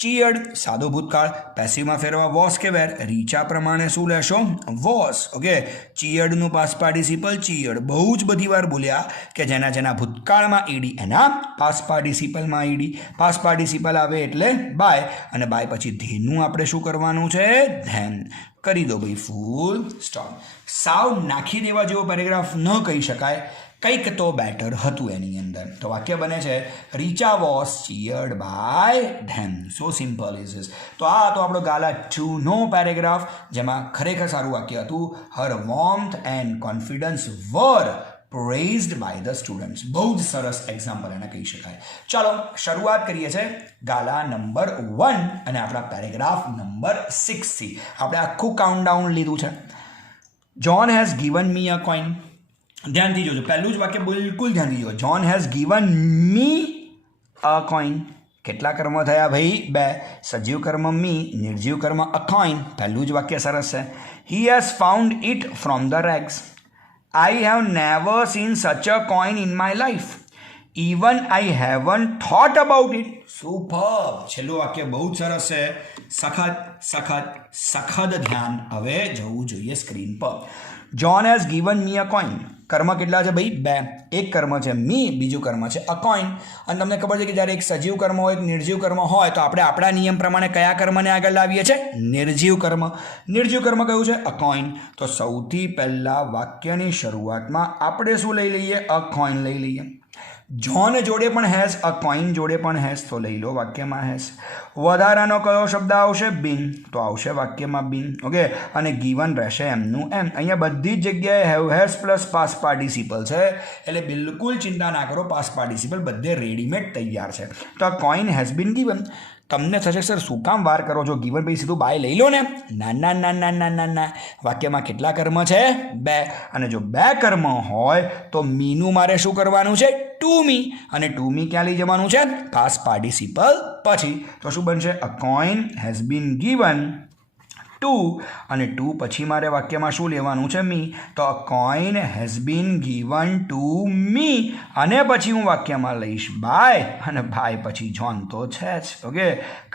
ચીયર્ડ સાદો ભૂતકાળ, પેસિવમાં ફેરવા વોસ કે વેર. રીચા પ્રમાણે શું લેશો? વોસ. ઓકે, ચીયર્ડનું પાસ્ટ પાર્ટિસિપલ ચીયર્ડ. બહુ જ બધી વાર બોલ્યા કે જેના જેના ભૂતકાળમાં ઈડી એના પાસ્ટ પાર્ટિસિપલમાં ઈડી. પાસ્ટ પાર્ટિસિપલ આવે એટલે બાય, અને બાય પછી ધેનું આપણે શું કરવાનું છે? ધેન. કરી દો ભાઈ ફૂલ સ્ટોપ. સાવ નાખી દેવા જેવો પેરેગ્રાફ ન કહી શકાય, કંઈક તો બેટર હતું એની અંદર. તો વાક્ય બને છે Richa was cheered by them. So simple is this. તો આ હતો આપણો ગાલા 2નો પેરેગ્રાફ, જેમાં ખરેખર સારું વાક્ય હતું, her warmth and confidence were praised by the students. બહુ જ સરસ એક્ઝામ્પલ એને કહી શકાય. ચાલો શરૂઆત કરીએ છીએ ગાલા નંબર 1 અને આપણા પેરેગ્રાફ નંબર 6થી. આપણે આખું કાઉન્ટડાઉન લીધું છે. John has given me a coin. ધ્યાનથી જોજો, પહેલું જ વાક્ય બિલકુલ ધ્યાનથી જોજો. John has given me a coin. કેટલા કર્મ થયા ભાઈ? 2. સજીવ કર્મ મી, નિર્જીવ કર્મ અ કોઈન. પહેલું જ વાક્ય સરસ છે. He has found it from the rags. I have never seen such a coin in my life. Even I haven't thought about it. Superb. છેલ્લું વાક્ય બહુ જ સરસ છે. સખત સખત સખત ધ્યાન હવે જવું જોઈએ સ્ક્રીન પર. John has given me a coin. કર્મ કેટલા છે ભાઈ? 2. એક કર્મ છે મી, બીજું કર્મ છે અ કોઈન. અને તમને ખબર છે કે જ્યારે એક સજીવ કર્મ હોય, એક નિર્જીવ કર્મ હોય, તો આપણે આપણા નિયમ પ્રમાણે કયા કર્મને આગળ લાવીએ છીએ? નિર્જીવ કર્મ. નિર્જીવ કર્મ કયું છે? A coin. તો સૌથી પહેલાં વાક્યની શરૂઆતમાં આપણે શું લઈ લઈએ? અ કોઈન લઈ લઈએ. જોન જોડે પણ હેઝ, અ કોઈન જોડે પણ હેઝ, તો લઈ લો વાક્યમાં હેઝ. વધારાનો કયો શબ્દ આવશે? બીન, તો આવશે વાક્યમાં બીન. ઓકે, અને ગિવન રહેશે એમનું એમ. અહીંયા બધી જ જગ્યાએ have has plus past participle છે, એટલે બિલકુલ ચિંતા ના કરો, પાસ્ટ પાર્ટિસિપલ બધે રેડીમેડ તૈયાર છે. તો આ કોઈન હેઝ બીન ગિવન. તમને થશે સર શું કામ વાર કરો છો? ગિવન પછી સીધું બાય લઈ લો ને. ના ના ના ના ના ના ના. વાક્યમાં કેટલા કર્મ છે? 2. અને જો 2 કર્મ હોય તો મીનું મારે શું કરવાનું છે? Two me. અને ટુ મી ક્યાં લઈ જવાનું છે? પાસ્ટ પાર્ટિસિપલ પછી. તો શું બનશે? A coin has been given to, અને ટુ પછી મારે વાક્યમાં શું લેવાનું છે? મી. તો a coin has been given to me, અને પછી હું વાક્યમાં લઈશ બાય, અને બાય પછી જોન તો છે જ. ઓકે,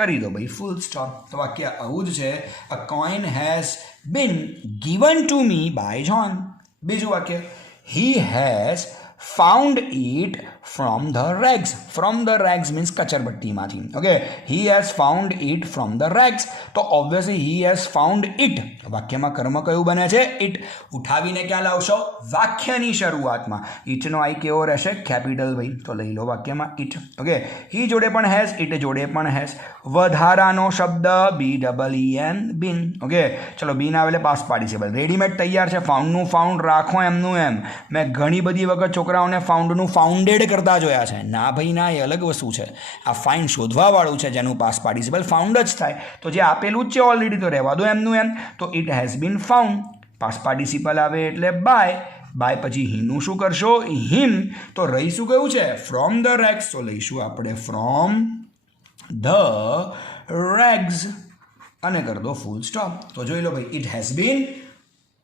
કરી દો ભાઈ ફૂલ સ્ટોપ. તો વાક્ય આવું જ છે, a coin has been given to me by John. બીજું વાક્ય, he has found it from the rags. From the rags means કચરબટ્ટીમાંથી. Okay, he has found it from the rags. તો obviously he has found it. વાક્યમાં કર્મ કયું બને છે? it. ઉઠાવીને ક્યાં લાવશો? વાક્યની શરૂઆતમાં. ઇટનો આઈ કેવો રહેશે? કેપિટલ ભાઈ. તો લઈ લો વાક્યમાં it. ઓકે, he જોડે પણ હેઝ, it જોડે પણ હેઝ. વધારાનો શબ્દ BEEN, બીન. ઓકે, ચલો બીન આવે એટલે પાસ્ટ પાર્ટિસિપલ રેડીમેડ તૈયાર છે. ફાઉન્ડનું ફાઉન્ડ રાખો એમનું એમ. મેં ઘણી બધી વખત છોકરાઓને ફાઉન્ડનું ફાઉન્ડેડ કરતા જોયા છે. ના ભાઈ ના, એ અલગ વસ્તુ છે. આ ફાઇન શોધવાવાળું છે જેનું પાસ્ટ પાર્ટિસિપલ ફાઉન્ડ જ થાય. તો જે આપેલું જ છે ઓલરેડી, તો રહેવા દો એમનું એમ. તો it has been found. Past participle આવે એટલે બાય. બાય પછી હીનું શું કરશો? હિમ. તો રહીશું કયું છે? From the rags. તો લઈશું આપણે ફ્રોમ ધ રેગ્સ, અને કરી દો ફૂલ સ્ટોપ. તો જોઈ લો ભાઈ, it has been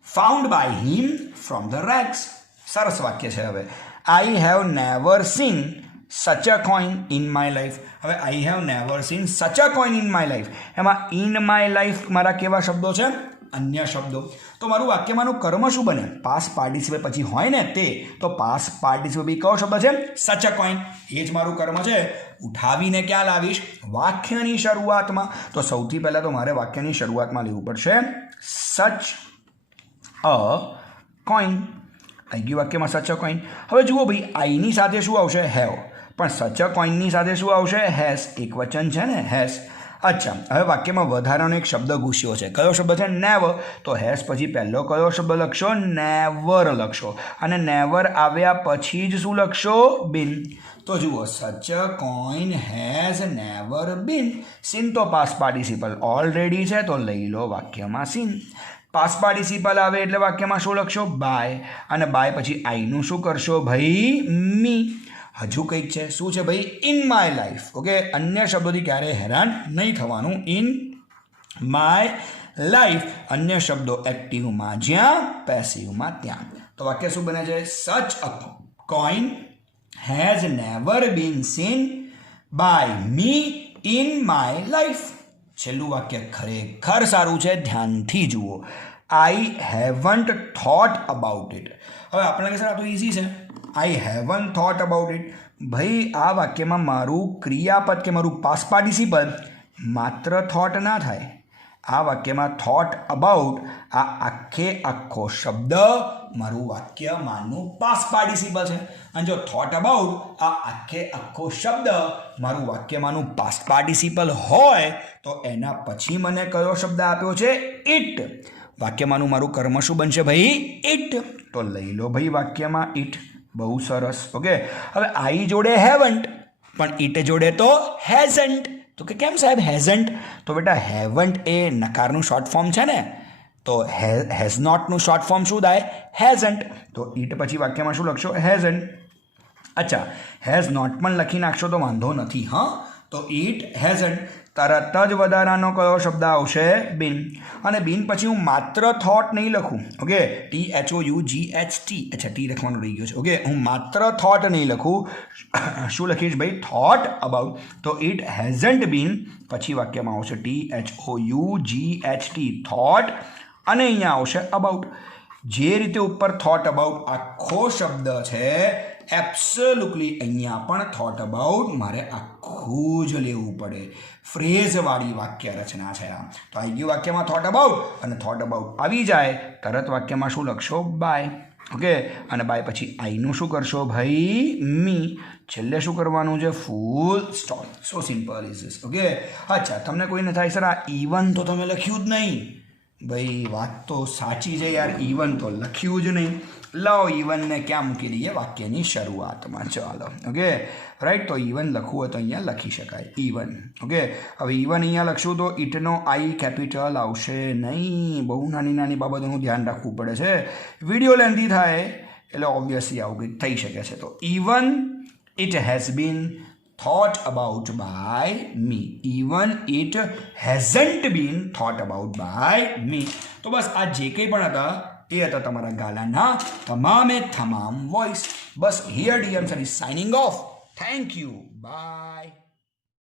found by him from the rags. સરસ વાક્ય છે. હવે I have never seen such a coin in my life. હવે I have never seen such a coin in my life, એમાં ઇન માય લાઈફ મારા કેવા શબ્દો છે? અન્ય શબ્દો. તો મારું વાક્યમાંનું કર્મ શું બને? પાસ પાર્ટિસિપલ પછી હોય ને તે, તો પાસ પાર્ટિસિપલ બી કયો શબ્દ છે? Such a coin. એ જ મારું કર્મ છે. ઉઠાવીને ક્યાં લાવીશ? વાક્યની શરૂઆતમાં. તો સૌથી પહેલાં તો મારે વાક્યની શરૂઆતમાં લેવું પડશે સચ અ કોઈન. આવી ગયું વાક્યમાં સચ અ કોઈન. હવે જુઓ ભાઈ, આઈની સાથે શું આવશે? હેવ. પણ સચ અ કોઈનની સાથે શું આવશે? હેઝ. એક વચન છે ને, હેઝ. અચ્છા, હવે વાક્યમાં વધારાનો એક શબ્દ ઘૂસ્યો છે. કયો શબ્દ છે? નેવર. તો હેઝ પછી પહેલો કયો શબ્દ લખશો? નેવર લખશો. અને નેવર આવ્યા પછી જ શું લખશો? બિન. તો જુઓ, સચ અ કોઈન હેઝ નેવર બિન. સીન તો પાસ પાર્ટિસિપલ ઓલરેડી છે, તો લઈ લો વાક્યમાં સીન. પાસ પાર્ટિસિપલ આવે એટલે વાક્યમાં શું લખશો? બાય. અને બાય પછી આઈનું શું કરશો ભાઈ? મી. હજુ કંઈક છે. શું છે ભાઈ? In my life. ઓકે, અન્ય શબ્દોથી ક્યારેય હેરાન નહીં થવાનું. In my life. અન્ય શબ્દો એક્ટિવમાં જ્યાં, પેસિવમાં ત્યાં. તો વાક્ય શું બને છે? Such a coin has never been seen by me in my life. છેલ્લું વાક્ય ખરેખર સારું છે, ધ્યાનથી જુઓ. I haven't thought about it. હવે આપણે કહેશે આ તો ઇઝી છે. I haven't thought about it. ભાઈ, આ વાક્યમાં મારું ક્રિયાપદ કે મારું પાસ પાર્ટિસિપલ માત્ર થોટ ના થાય. આ વાક્યમાં થોટ અબાઉટ આ આખો શબ્દ મારું વાક્યમાંનું પાસ પાર્ટિસિપલ છે. અને જો થોટ અબાઉટ આ આખો શબ્દ મારું વાક્યમાંનું પાસ્ટ પાર્ટિસિપલ હોય તો એના પછી મને કયો શબ્દ આપ્યો છે? ઇટ. વાક્યમાંનું મારું કર્મ શું બનશે ભાઈ? ઇટ. તો લઈ લો ભાઈ વાક્યમાં ઇટ. બહુ સરસ. ઓકે, હવે આઈ જોડે હેવન્ટ, પણ ઇટ જોડે તો હેઝન્ટ. તો કે કેમ સાહેબ હેઝન્ટ? તો બેટા હેવન્ટ એ નકારનું શોર્ટ ફોર્મ છે ને, તો હેઝ નોટનું શોર્ટ ફોર્મ શું થાય? હેઝન્ટ. તો ઇટ પછી વાક્યમાં શું લખશો? હેઝન્ટ. અચ્છા, હેઝ નોટ પણ લખી નાખશો તો વાંધો નથી. હા, તો ઇટ હેઝન્ટ. તરત જ વધારાનો કયો શબ્દ આવશે? બિન. અને બિન પછી હું માત્ર થોટ નહીં લખું. Okay, THOUGHT. અચ્છા, ટી લખવાનું રહી ગયો છે. ઓકે, હું માત્ર થોટ નહીં લખું. શું લખીશ ભાઈ? Thought about. તો ઇટ હેઝન્ટ બીન પછી વાક્યમાં આવશે THOUGHT થોટ. અને અહીંયા આવશે અબાઉટ. જે રીતે ઉપર થોટ અબાઉટ આખો શબ્દ છે, એબ્સોલ્યુટલી અહીંયા પણ થોટ અબાઉટ મારે આખું જ લેવું પડે. ફ્રેઝવાળી વાક્ય રચના છે આ. તો આવી ગયું વાક્યમાં થોટ અબાઉટ, અને થોટ અબાઉટ આવી જાય તરત વાક્યમાં શું લખશો? બાય. ઓકે, અને બાય પછી આઈનું શું કરશો ભાઈ? મી. છેલ્લે શું કરવાનું છે? Full stop. So simple is this. Okay, અચ્છા, તમને કોઈને થાય સર આ ઇવન તો તમે લખ્યું જ નહીં. ભાઈ, વાત તો સાચી છે યાર, ઇવન તો લખ્યું જ નહીં. લો, ઇવનને ક્યાં મૂકી દઈએ? વાક્યની શરૂઆતમાં. ચાલો, ઓકે, રાઈટ. તો ઇવન લખવું હોય તો અહીંયા લખી શકાય ઇવન. ઓકે, હવે ઇવન અહીંયા લખશું તો ઇટનો આઈ કેપિટલ આવશે નહીં. બહુ નાની નાની બાબતોનું ધ્યાન રાખવું પડે છે. વિડીયો લેન્ધી થાય એટલે ઓબ્વિયસલી આવું કંઈક થઈ શકે છે. તો even it has bin thought about by me. Even it hasn't been thought about by me. તો બસ આ જે કંઈ પણ હતા એ હતા તમારા ગાલાના તમામ વોઇસ. બસ here DM sir is signing off. Thank you. By.